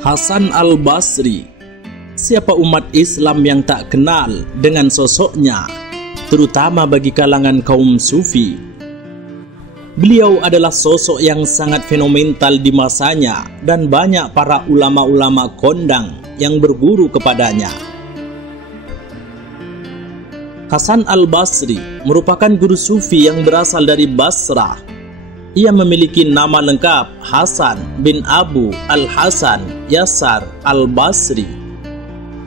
Hasan Al-Basri. Siapa umat Islam yang tak kenal dengan sosoknya, terutama bagi kalangan kaum sufi? Beliau adalah sosok yang sangat fenomenal di masanya dan banyak para ulama-ulama kondang yang berguru kepadanya. Hasan Al-Basri merupakan guru sufi yang berasal dari Basrah. Ia memiliki nama lengkap Hasan bin Abu Al-Hasan Yasar Al-Basri.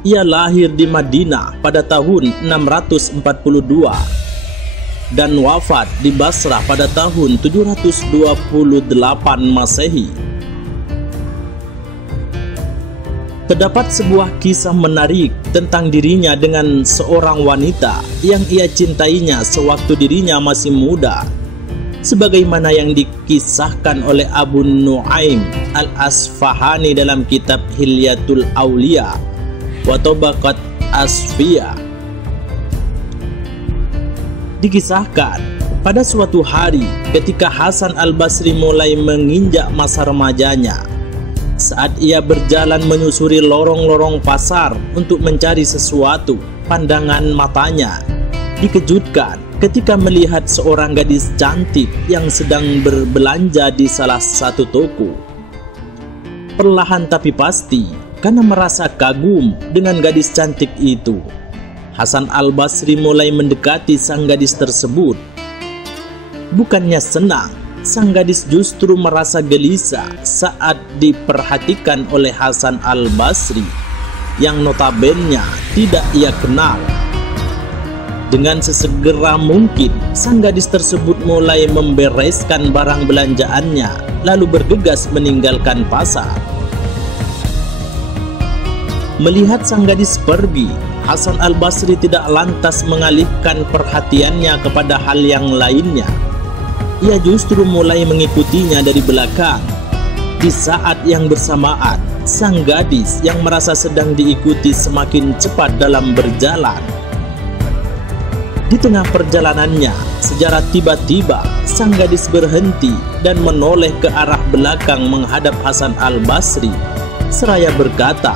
Ia lahir di Madinah pada tahun 642 dan wafat di Basrah pada tahun 728 Masehi. Terdapat sebuah kisah menarik tentang dirinya dengan seorang wanita yang ia cintainya sewaktu dirinya masih muda, sebagaimana yang dikisahkan oleh Abu Nuaim Al-Asfahani dalam kitab Hilyatul Aulia wa Tabaqat Asfiyah. Dikisahkan pada suatu hari ketika Hasan Al-Basri mulai menginjak masa remajanya, saat ia berjalan menyusuri lorong-lorong pasar untuk mencari sesuatu, pandangan matanya dikejutkan ketika melihat seorang gadis cantik yang sedang berbelanja di salah satu toko. Perlahan tapi pasti, karena merasa kagum dengan gadis cantik itu, Hasan Al-Basri mulai mendekati sang gadis tersebut. Bukannya senang, sang gadis justru merasa gelisah saat diperhatikan oleh Hasan Al-Basri yang notabene tidak ia kenal. Dengan sesegera mungkin, sang gadis tersebut mulai membereskan barang belanjaannya, lalu bergegas meninggalkan pasar. Melihat sang gadis pergi, Hasan Al-Basri tidak lantas mengalihkan perhatiannya kepada hal yang lainnya. Ia justru mulai mengikutinya dari belakang. Di saat yang bersamaan, sang gadis yang merasa sedang diikuti semakin cepat dalam berjalan. Di tengah perjalanannya, secara tiba-tiba sang gadis berhenti dan menoleh ke arah belakang menghadap Hasan Al-Basri seraya berkata,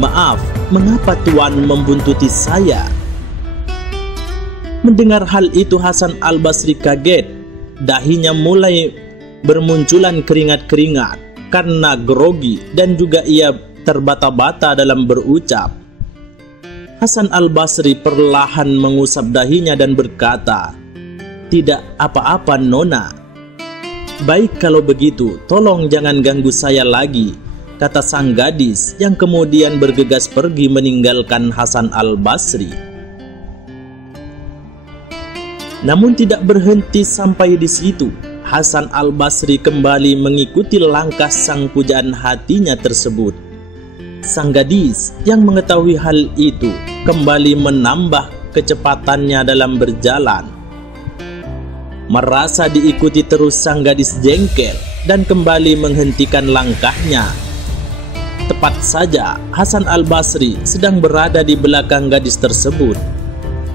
"Maaf, mengapa Tuan membuntuti saya?" Mendengar hal itu Hasan Al-Basri kaget. Dahinya mulai bermunculan keringat-keringat karena grogi dan juga ia terbata-bata dalam berucap. Hasan Al-Basri perlahan mengusap dahinya dan berkata, "Tidak apa-apa Nona." "Baik kalau begitu, tolong jangan ganggu saya lagi," kata sang gadis yang kemudian bergegas pergi meninggalkan Hasan Al-Basri. Namun tidak berhenti sampai di situ. Hasan Al-Basri kembali mengikuti langkah sang pujaan hatinya tersebut. Sang gadis yang mengetahui hal itu kembali menambah kecepatannya dalam berjalan. Merasa diikuti terus, sang gadis jengkel dan kembali menghentikan langkahnya. Tepat saja Hasan Al-Basri sedang berada di belakang gadis tersebut.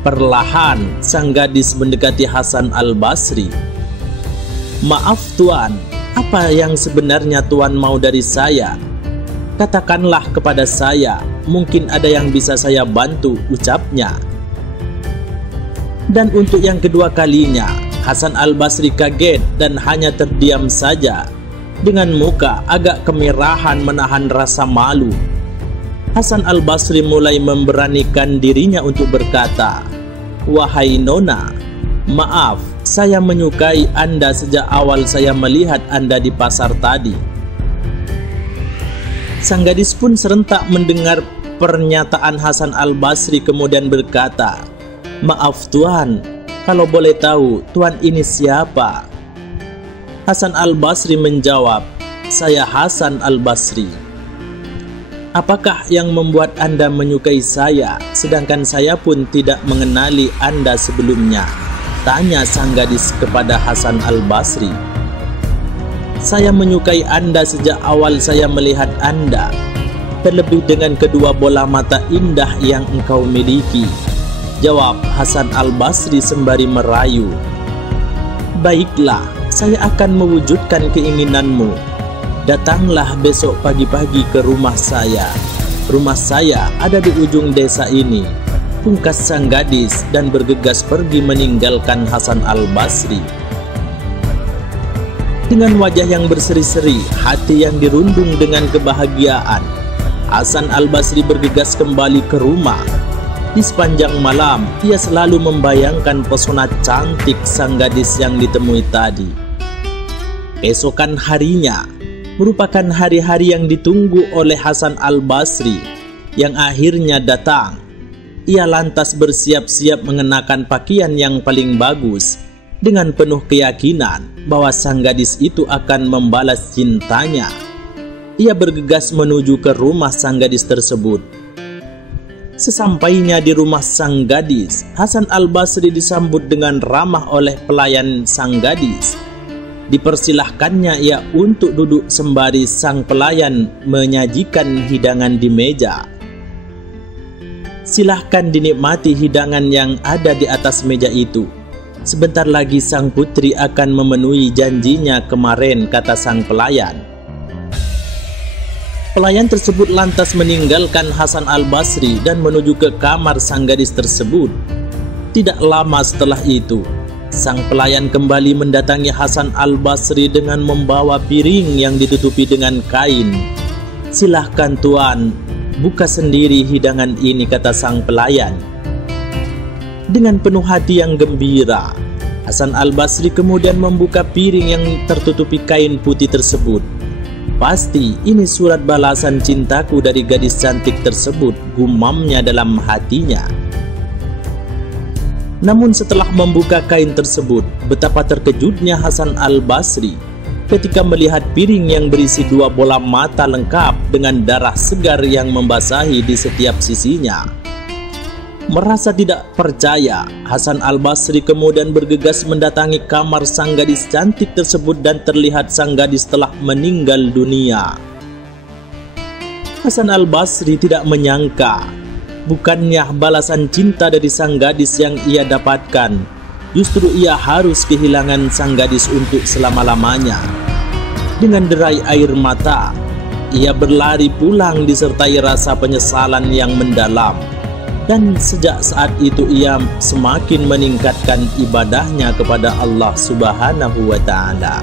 Perlahan sang gadis mendekati Hasan Al-Basri. "Maaf Tuan, apa yang sebenarnya Tuan mau dari saya? Katakanlah kepada saya, mungkin ada yang bisa saya bantu," ucapnya. Dan untuk yang kedua kalinya, Hasan Al-Basri kaget dan hanya terdiam saja. Dengan muka agak kemerahan menahan rasa malu, Hasan Al-Basri mulai memberanikan dirinya untuk berkata, "Wahai Nona, maaf, saya menyukai Anda sejak awal saya melihat Anda di pasar tadi." Sang gadis pun serentak mendengar pernyataan Hasan Al-Basri kemudian berkata, "Maaf Tuan, kalau boleh tahu Tuan ini siapa?" Hasan Al-Basri menjawab, "Saya Hasan Al-Basri." "Apakah yang membuat Anda menyukai saya, sedangkan saya pun tidak mengenali Anda sebelumnya?" tanya sang gadis kepada Hasan Al-Basri. "Saya menyukai Anda sejak awal saya melihat Anda, terlebih dengan kedua bola mata indah yang engkau miliki," jawab Hasan Al-Basri sembari merayu. "Baiklah, saya akan mewujudkan keinginanmu. "Datanglah besok pagi-pagi ke rumah saya. Rumah saya ada di ujung desa ini," pungkas sang gadis dan bergegas pergi meninggalkan Hasan Al-Basri. Dengan wajah yang berseri-seri, hati yang dirundung dengan kebahagiaan, Hasan Al-Basri bergegas kembali ke rumah. Di sepanjang malam, ia selalu membayangkan pesona cantik sang gadis yang ditemui tadi. Esokan harinya merupakan hari-hari yang ditunggu oleh Hasan Al-Basri yang akhirnya datang. Ia lantas bersiap-siap mengenakan pakaian yang paling bagus dengan penuh keyakinan bahwa sang gadis itu akan membalas cintanya. Ia bergegas menuju ke rumah sang gadis tersebut. Sesampainya di rumah sang gadis, Hasan Al-Basri disambut dengan ramah oleh pelayan sang gadis. Dipersilahkannya ia untuk duduk sembari sang pelayan menyajikan hidangan di meja. "Silahkan dinikmati hidangan yang ada di atas meja itu. Sebentar lagi sang putri akan memenuhi janjinya kemarin," kata sang pelayan. Pelayan tersebut lantas meninggalkan Hasan Al-Basri dan menuju ke kamar sang gadis tersebut. Tidak lama setelah itu, sang pelayan kembali mendatangi Hasan Al-Basri dengan membawa piring yang ditutupi dengan kain. "Silahkan tuan, buka sendiri hidangan ini," kata sang pelayan. Dengan penuh hati yang gembira, Hasan Al-Basri kemudian membuka piring yang tertutupi kain putih tersebut. "Pasti ini surat balasan cintaku dari gadis cantik tersebut," gumamnya dalam hatinya. Namun setelah membuka kain tersebut, betapa terkejutnya Hasan Al-Basri ketika melihat piring yang berisi 2 bola mata lengkap dengan darah segar yang membasahi di setiap sisinya. Merasa tidak percaya, Hasan Al-Basri kemudian bergegas mendatangi kamar sang gadis cantik tersebut dan terlihat sang gadis telah meninggal dunia. Hasan Al-Basri tidak menyangka, bukannya balasan cinta dari sang gadis yang ia dapatkan, justru ia harus kehilangan sang gadis untuk selama-lamanya. Dengan derai air mata, ia berlari pulang disertai rasa penyesalan yang mendalam. Dan sejak saat itu ia semakin meningkatkan ibadahnya kepada Allah Subhanahu wa Ta'ala.